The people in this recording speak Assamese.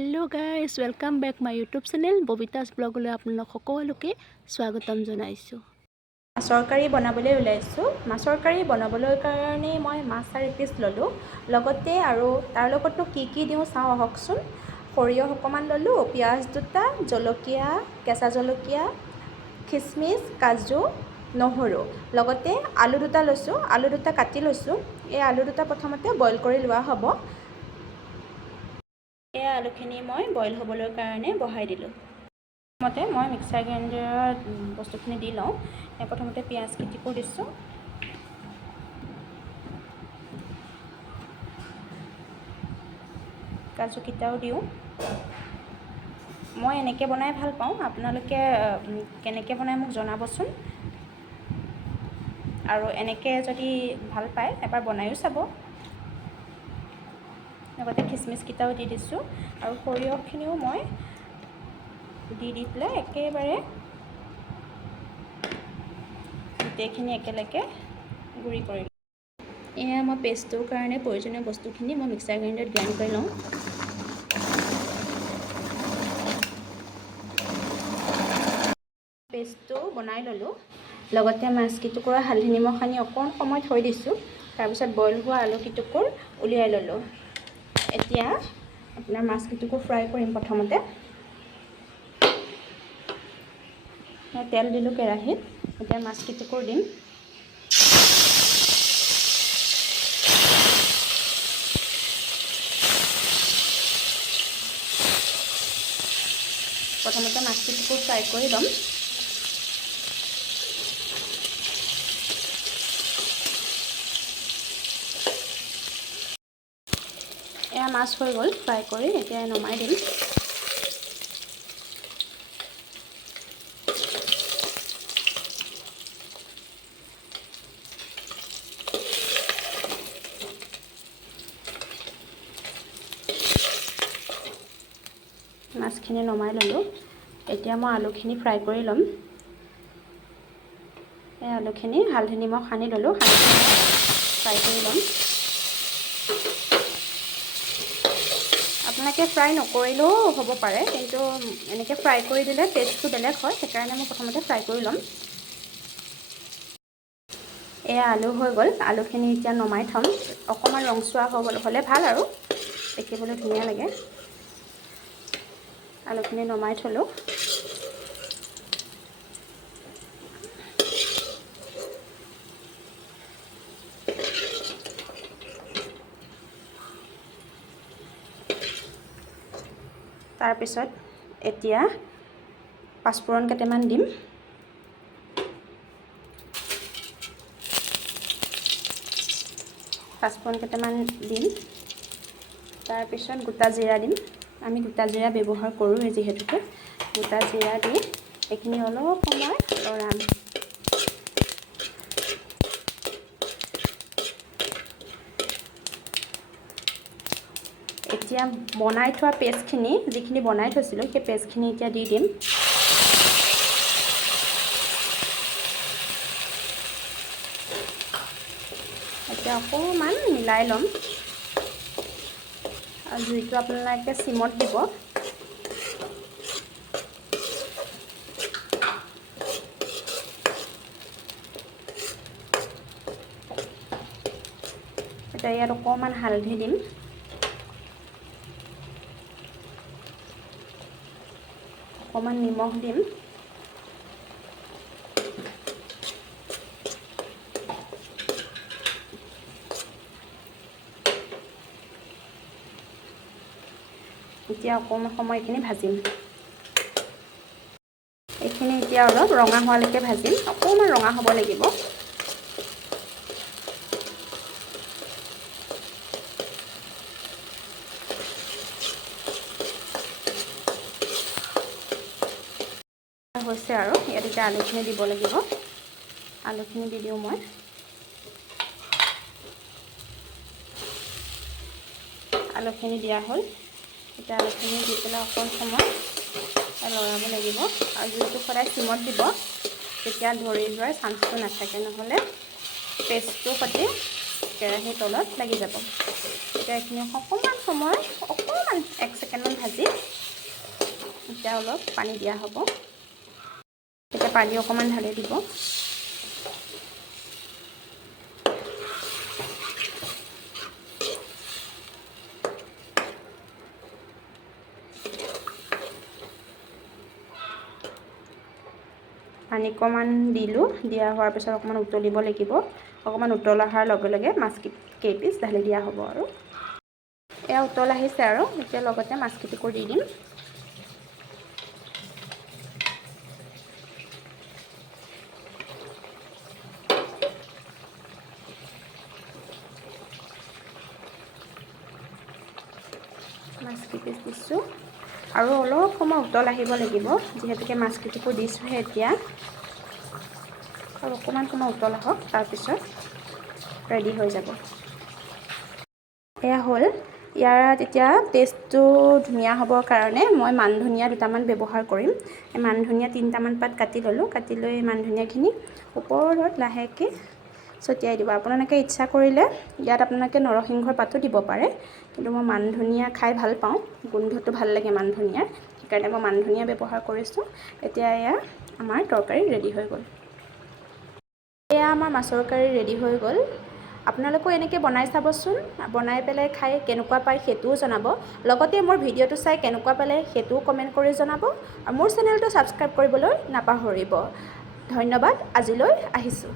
Hello' guys, welcome back my YouTube channel ববিতাছ ব্লগলৈ আপোনালোক সকলোকে স্বাগতম জনাইছোঁ। মাছৰ কাৰী বনাবলৈ ওলাইছোঁ। মাছৰ কাৰী বনাবলৈ কাৰণে মই মাছ 4 পিচ ল'লোঁ। লগতে আৰু তাৰ লগতনো কি দিওঁ চাওঁ আহকচোন। সৰিয়হ অকণমান ল'লোঁ, পিঁয়াজ 2টা, জলকীয়া, কেঁচা জলকীয়া, খিচমিচ, কাজু, নহৰু, লগতে আলু 2টা লৈছোঁ। আলু 2টা কাটি লৈছোঁ। এই আলু 2টা প্ৰথমতে বইল কৰি লোৱা হ'ব। এই আলুখিনি মই বইল হ'বলৈ কাৰণে বহাই দিলোঁ। প্ৰথমতে মই মিক্সাৰ গ্ৰাইণ্ডাৰত বস্তুখিনি দি লওঁ। প্ৰথমতে পিঁয়াজ কেইটিকো দিছোঁ। কাজুকেইটাও দিওঁ। মই এনেকৈ বনাই ভাল পাওঁ, আপোনালোকে কেনেকৈ বনাই মোক জনাবচোন। আৰু এনেকৈ যদি ভাল পায় এবাৰ বনায়ো চাব। লগতে খিচমিচকেইটাও দি দিছোঁ আৰু সৰিয়হখিনিও মই দি পেলাই একেবাৰে গোটেইখিনি একেলগে গুড়ি কৰি লওঁ। এয়া মই পেষ্টটোৰ কাৰণে প্ৰয়োজনীয় বস্তুখিনি মই মিক্সাৰ গ্ৰাইণ্ডাৰত গ্ৰাইণ্ড কৰি লওঁ। পেষ্টটো বনাই ল'লোঁ। লগতে মাছ কেইটুকুৰা হালধি নিমখ সানি অকণ সময় থৈ দিছোঁ। তাৰপিছত বইল হোৱা আলু কেইটুকুৰ উলিয়াই ল'লোঁ। এতিয়া আপোনাৰ মাছ কেইটুকুৰ ফ্ৰাই কৰিম। প্ৰথমতে তেল দিলোঁ কেৰাহীত। এতিয়া মাছ কেইটুকুৰ দিম। প্ৰথমতে মাছ কেইটুকুৰ ফ্ৰাই কৰি ল'ম। এয়া মাছ হৈ গ'ল ফ্ৰাই কৰি, এতিয়া নমাই দিম। মাছখিনি নমাই ল'লোঁ। এতিয়া মই আলুখিনি ফ্ৰাই কৰি ল'ম। এই আলুখিনি হালধি নিমখ সানি ল'লোঁ। ফ্ৰাই কৰি ল'ম। আপোনালোকে ফ্ৰাই নকৰিলেও হ'ব পাৰে, কিন্তু এনেকৈ ফ্ৰাই কৰি দিলে টেষ্টটো বেলেগ হয়। সেইকাৰণে মই প্ৰথমতে ফ্ৰাই কৰি ল'ম। এয়া আলু হৈ গ'ল। আলুখিনি এতিয়া নমাই থ'ম। অকণমান ৰংচোৱা হ'লে ভাল আৰু দেখিবলৈ ধুনীয়া লাগে। আলুখিনি নমাই থ'লোঁ। তাৰপিছত এতিয়া পাঁচফোৰণ কেইটামান দিম। পাঁচফোৰণ কেইটামান দিম। তাৰপিছত গোটা জিৰা দিম। আমি গোটা জিৰা ব্যৱহাৰ কৰোঁ যিহেতুকে। গোটা জিৰা দি এইখিনি অলপ সময় লৰাম। এতিয়া বনাই থোৱা পেষ্টখিনি, যিখিনি বনাই থৈছিলোঁ, সেই পেষ্টখিনি এতিয়া দি দিম। এতিয়া অকণমান মিলাই ল'ম আৰু জুইটো আপোনালোকে চিমত দিব। এতিয়া ইয়াত অকণমান হালধি দিম। অকণমান নিমখ দিম। এতিয়া অকণমান সময় এইখিনি ভাজিম। এইখিনি এতিয়া অলপ ৰঙা হোৱালৈকে ভাজিম। অকণমান ৰঙা হ'ব লাগিব। হৈছে আৰু ইয়াত এতিয়া আলুখিনি দিব লাগিব। আলুখিনি দি দিওঁ মই। আলুখিনি দিয়া হ'ল। এতিয়া আলুখিনি দি পেলাই অকণ সময় লৰাব লাগিব আৰু জুইটো সদায় চিমত দিব, তেতিয়া ধৰি যোৱাৰ চান্সটো নাথাকে, নহ'লে পেষ্টটোৰ সৈতে কেৰাহীৰ তলত লাগি যাব। এতিয়া এইখিনি অকণমান সময়, অকণমান 1 ছেকেণ্ডমান ভাজি এতিয়া অলপ পানী দিয়া হ'ব। এতিয়া পানী অকণমান ঢালি দিব। পানী অকণমান দিলোঁ, দিয়া হোৱাৰ পিছত অকণমান উতলিব লাগিব। অকণমান উতল অহাৰ লগে লগে মাছ কেইপিচ ঢালি দিয়া হ'ব আৰু এয়া উতল আহিছে আৰু এতিয়া লগতে মাছকেইটুকু দি দিম। মাছ কেইপিচ দিছোঁ আৰু অলপ সময় উতল আহিব লাগিব, যিহেতুকে মাছ কেইটুকু দিছোঁহে এতিয়া। আৰু অকণমান সময় উতল আহক, তাৰপিছত ৰেডি হৈ যাব। এয়া হ'ল। ইয়াত এতিয়া টেষ্টটো ধুনীয়া হ'বৰ কাৰণে মই মান ধনিয়া দুটামান ব্যৱহাৰ কৰিম। এই মান ধনিয়া 3টামান পাত কাটি ল'লোঁ। কাটি লৈ মান ধনিয়াখিনি ওপৰত লাহেকৈ ছটিয়াই দিব। আপোনালোকে ইচ্ছা কৰিলে ইয়াত আপোনালোকে নৰসিংহৰ পাতো দিব পাৰে, কিন্তু মই মান ধনিয়া খাই ভাল পাওঁ, গোন্ধটো ভাল লাগে মান ধনিয়াৰ, সেইকাৰণে মই মান ধনিয়া ব্যৱহাৰ কৰিছোঁ। এতিয়া এয়া আমাৰ তৰকাৰী ৰেডি হৈ গ'ল। এয়া আমাৰ মাছৰ কাৰী ৰেডি হৈ গ'ল। আপোনালোকেও এনেকৈ বনাই চাবচোন, বনাই পেলাই খাই কেনেকুৱা পায় সেইটোও জনাব। লগতে মোৰ ভিডিঅ'টো চাই কেনেকুৱা পালে সেইটোও কমেণ্ট কৰি জনাব। আৰু মোৰ চেনেলটো ছাবস্ক্ৰাইব কৰিবলৈ নাপাহৰিব। ধন্যবাদ। আজিলৈ আহিছোঁ।